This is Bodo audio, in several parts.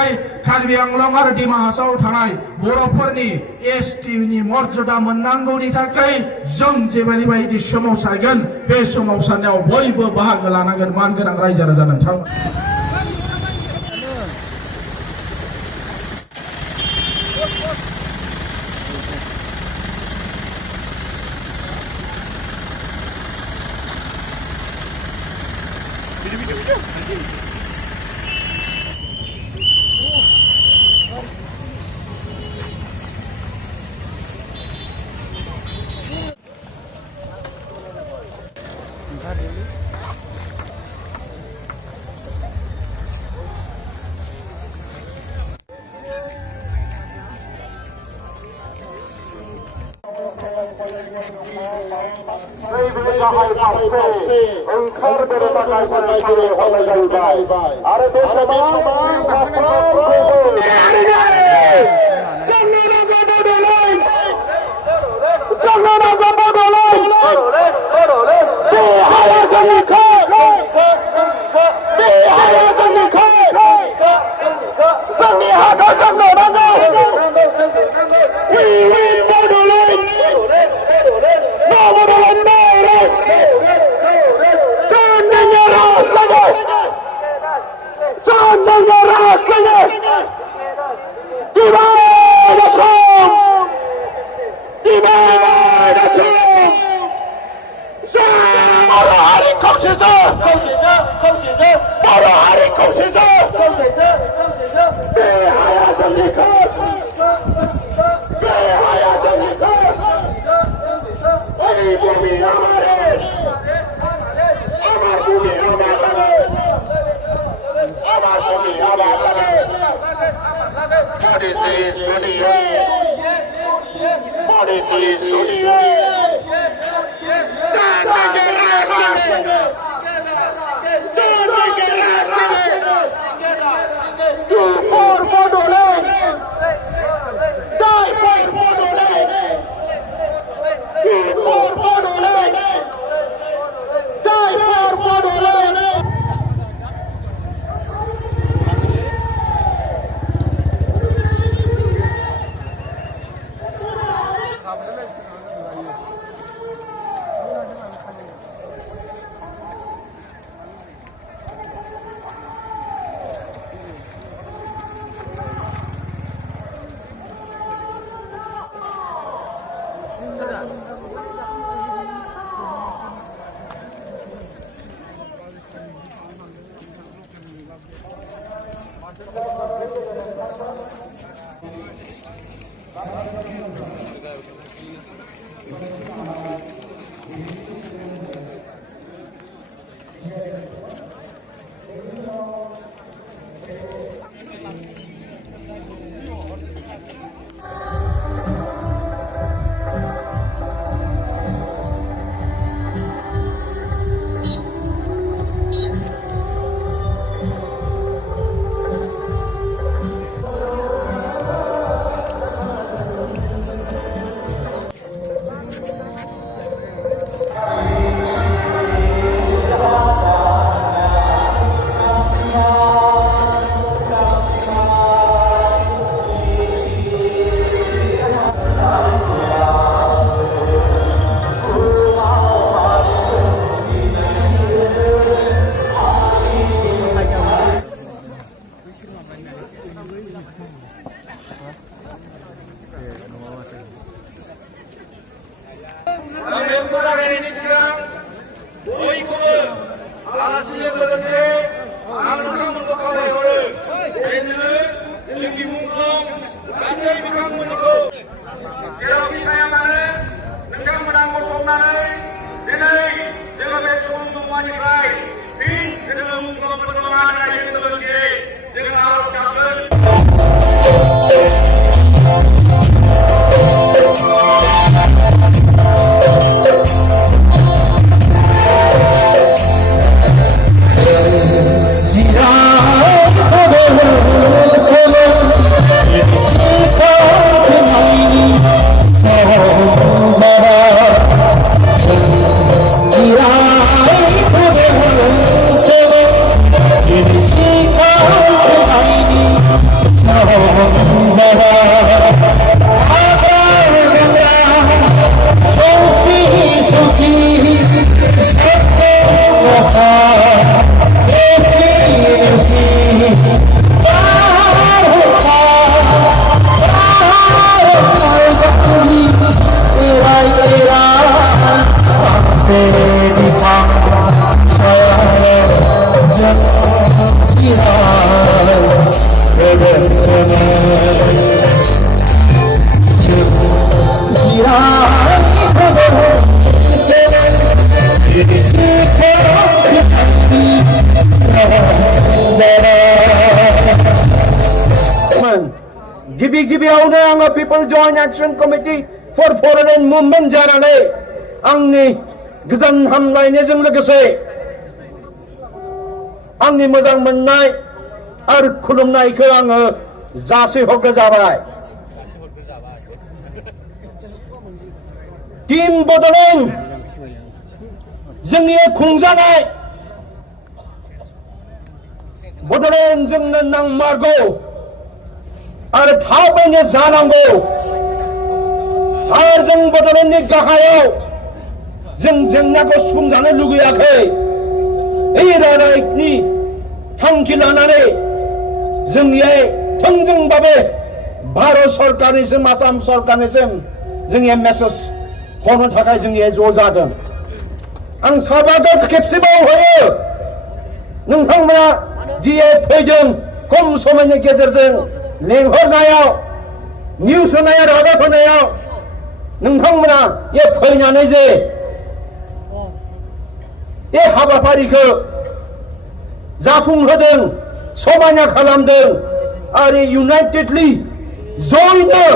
थाखाय कार्बि आंलं आरो डिमा हासाव थानाय बर'फोरनि एसटिनि मर्यादा मोननांगौनि थाखाय जों जेरैबायदि सोमावसारगोन बे सोमावसारनायाव बयबो बाहागो लानांगोन मानगोनां रायजो राजा नोंथां। गाहाय फारसे ओंखारबोनो थाखाय फोरोंगिरि हरनाय जाहैबाय आरो बे Ziya जादोंमोन गिबियावनो आङो people joint action committee for foreign movement जानानै आंनि गोजोन हामलायनायजों लोगोसे आंनि मोजां मोननाय आरो खुलुमनायखौ आङो जासिहरनाय जाबाय। टीम बड'लेण्ड जोंनि खुंजानाय बड'लेण्ड जोंनो नांमारगौ आरो थाबैनो जानांगौ आरो जों बड'लेण्डनि गाहायाव जों जेंनाखौ सुफुंजानो लुगैयाखै। रायनि थांखि लानानै जोंनि थोंजोंबाबो भारत सरकारनिसिम आसाम सरकारनिसिम जोंनि मेसेज हरनो थाखाय जोंनि ज' जादों। आं साबायखर खेबसेबाव होयो नोंथांमोना जि फैदों खम समनि गेजेरजों लेंहरनायाव निउस होनाय रादाब होनायाव नोंथांमोना फैनानै जे हाबाफारिखौ जाफुंहोदों समायना खालामदों आरो इउनाइटेडलि जयैनो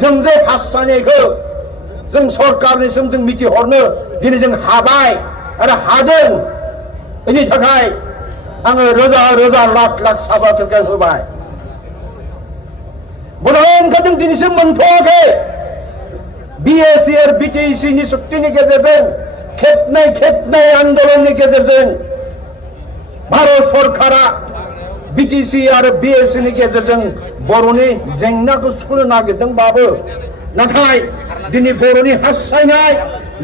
जों जे हास्थायनायखौ जों सरकारनिसिम जों मिथिहरनो दिनै जों हाबाय आरो हादों। बेनि थाखाय आङो रोजा रोजा लाख लाख साबायखर होबाय। बड'लेण्डखौ जों दिनैसिम मोनथ'वाखै। BSC आरो BTC नि सुक्तिनि गेजेरजों खेबनै आन्दोलननि गेजेरजों भारत सरकारा BTC आरो BSC नि गेजेरजों बर'नि जेंनाखौ सुफुंनो नागिरदोंबाबो नाथाय दिनै बर'नि हास्थायनाय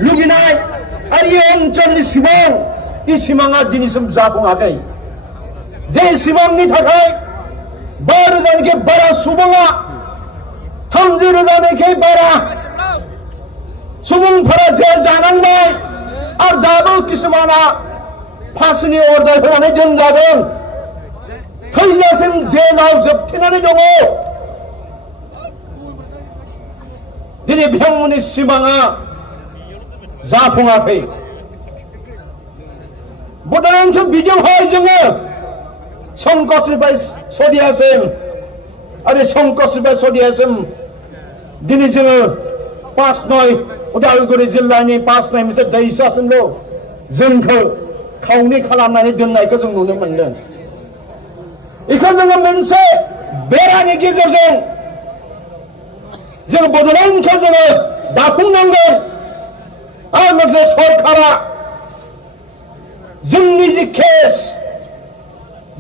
लुगैनाय आरो ओनसोलनि सिमाङा दिनैसिम जाफुङाखै। जे सिमांनि थाखाय 5,000 बारा सुबुङा 30,000 बारा सुबुंफोरा जेल जानांबाय आरो दाबो किसुमाना फांसिनि अर्डार होनानै दोनजादों थैजासिम जेलाव जोबथेनानै दङ। दिनै बिथांमोननि सिमाङा जाफुङाखै। बड'लेण्डखौ बिदियावहाय जोङो संकसनिफ्राय सदियासिम आरो संकसनिफ्राय सदियासिम दिनै जोङो 5-9 उदालगुरि जिल्लानि 5-9 मोनसे दैसासिमल' जोंखौ खावनै खालामनानै दोननायखौ जों नुनो मोनदों। बेखौ जोङो मोनसे बेरानि गेजेरजों जों बड'लेण्डखौ जोङो दाफुंनांगोन आरो मोनसे सरकारा जोंनि जे केस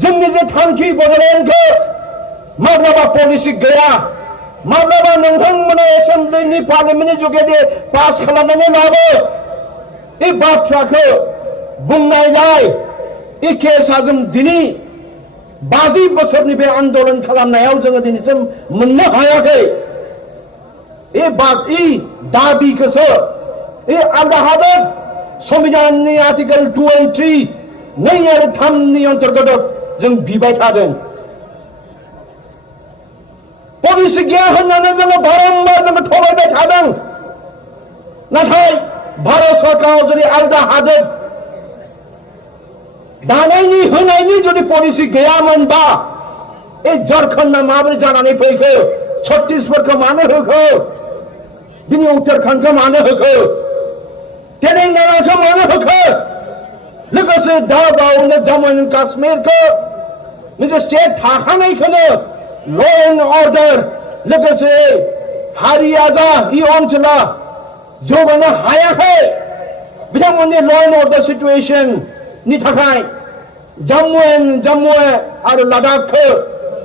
जोंनि जे थांखि बड'लेण्डखौ माब्लाबा पलिसि गैया माब्लाबा नोंथांमोना एसेम्बलिनि पार्लियामेन्टनि जुगेदि पास खालामनानै लाबो बे बाथ्राखौ बुंनायलाय बे केसा जों दिनै 50 बोसोरनि बे आन्दोलन खालामनायाव जोङो दिनैसिम मोननो हायाखै। बे दाबिखौसो आलदा हादोर संबिधाननि आर्टिकेल 2 आरो 3 अंतर्गत जों बिबाय थादों। पलिसि गैया होननानै जोङो बारंबार जोङो थगायबाय थादों। नाथाय भारत सरकाराव जुदि आलदा हादोर दानायनि होनायनि जुदि पलिसि गैयामोनबा झारखंडआ माबोरै जानानै फैखो छत्तीसगढ़खौ मानो होखो दिनै उत्तराखंडखौ मानो होखो तेलेंगानाखौ मानो होखो लोगोसे दा बावनो जम्मू एन्ड काश्मीरखौ मोनसे स्टेट थाखानायखौनो ल' एन्ड अर्डार लोगोसे हारियाजा ओनसोला जौगानो हायाखै। बिथांमोननि ल' एन्ड अर्डार सिचुएसन नि थाखाय जम्मु आरो लादाखखौ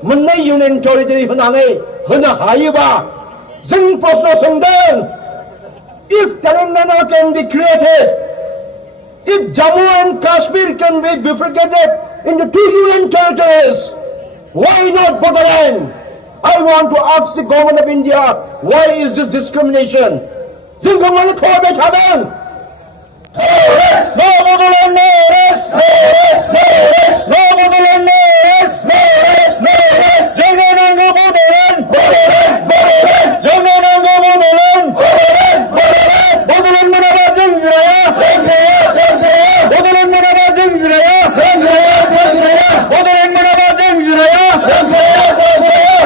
मोननै इउनियन टेरिटरि होनानै होनो हायोबा जों प्रश्न सोंदों if Telangana can be created, if Jammu and Kashmir can be bifurcated into 2 union territories, why not Bodoland? I want to ask the government of India, why is this discrimination? जों गमोन थोबाय थादों। No Bodoland, no rest, no rest, no rest, no Bodoland, no rest, no rest, no rest. जोंनो नांगौ Bodoland, Bodoland, Bodoland. जोंनो नांगौ Bodoland, Bodoland, Bodoland. Bodoland मोनाबा जों जिराया, जों जिराया, जों जिराया. Bodoland मोनाबा जों जिराया, जों जिराया, जों जिराया. Bodoland मोनाबा जों जिराया, जों जिराया, जों जिराया.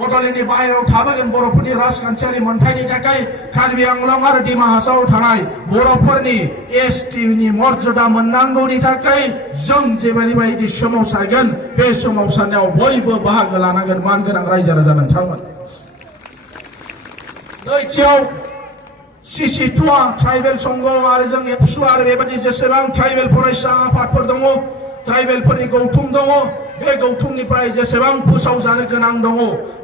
बड'लेण्डनि बाहेरायाव थाबोगोन बर'फोरनि राजखान्थियारि मोनथायनि थाखाय कार्बि आंलं आरो डिमा हासावआव थानाय बर'फोरनि एसटिनि मर्यादा मोननांगौनि थाखाय जों जेरैबायदि सोमावसारगोन बे सोमावसारनायाव बयबो बाहागो लानांगोन मानगोनां रायजो राजा नोंथांमोन। नैथियाव सिसिटुआ ट्राइबेल संघ आरो जों एबसु आरो बेबायदि जेसेबां ट्राइबेल फरायसा आफादफोर दङ ट्राइबेलफोरनि गौथुम दङ बे गौथुमनिफ्राय जेसेबां फोसावजानो गोनां दङ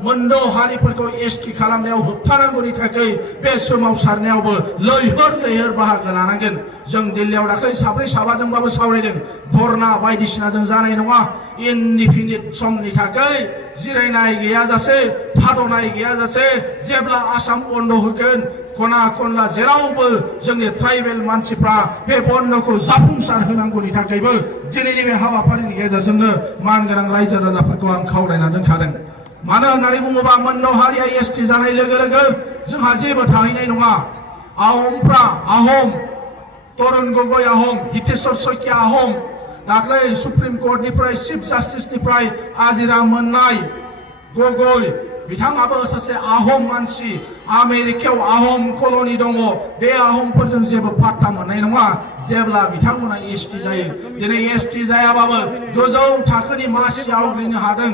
मोनद' हारिफोरखौ एसटि खालामनायाव होबथानांगौनि थाखाय बे सोमावसारनायावबो लैहोर लैहोर बाहागो लानांगोन। जों दिल्लीयाव दाख्लै साब्रै साबाजोंबाबो सावरायदों धरना बायदिसिनाजों जानाय नङा इनडिफिनिट समनि थाखाय जिरायनाय गैयाजासे थाद'नाय गैयाजासे जेब्ला आसाम बन्द होगोन खना खनला जेरावबो जोंनि ट्राइबेल मानसिफ्रा बे बन्दखौ जाफुंसार होनांगौनि थाखायबो दिनैनि बे हाबाफारिनि गेजेरजोंनो मानगोनां रायजो राजाफोरखौ आं खावलायना दोनखादों। मानो होननानै बुङोबा मोनद' हारिया एसटि जानाय लोगो लोगो जोंहा जेबो थाहैनाय नङा। आहमफ्रा आहम तरुण गगৈ आहम हितेश्वर शइकिया आहम दाख्लै सुप्रिम कर्टनिफ्राय चिफ जास्टिसनिफ्राय आजिरा मोननाय गगৈ बिथाङाबो सासे आहम मानसि आमेरिकायाव आहम कल'नि दङ बे आहमफोरजों जेबो पात्ता मोननाय नङा जेब्ला बिथांमोना एसटि जायो। दिनै एसटि जायाबाबो गोजौ थाखोनि मासि आवग्रिनो हादों।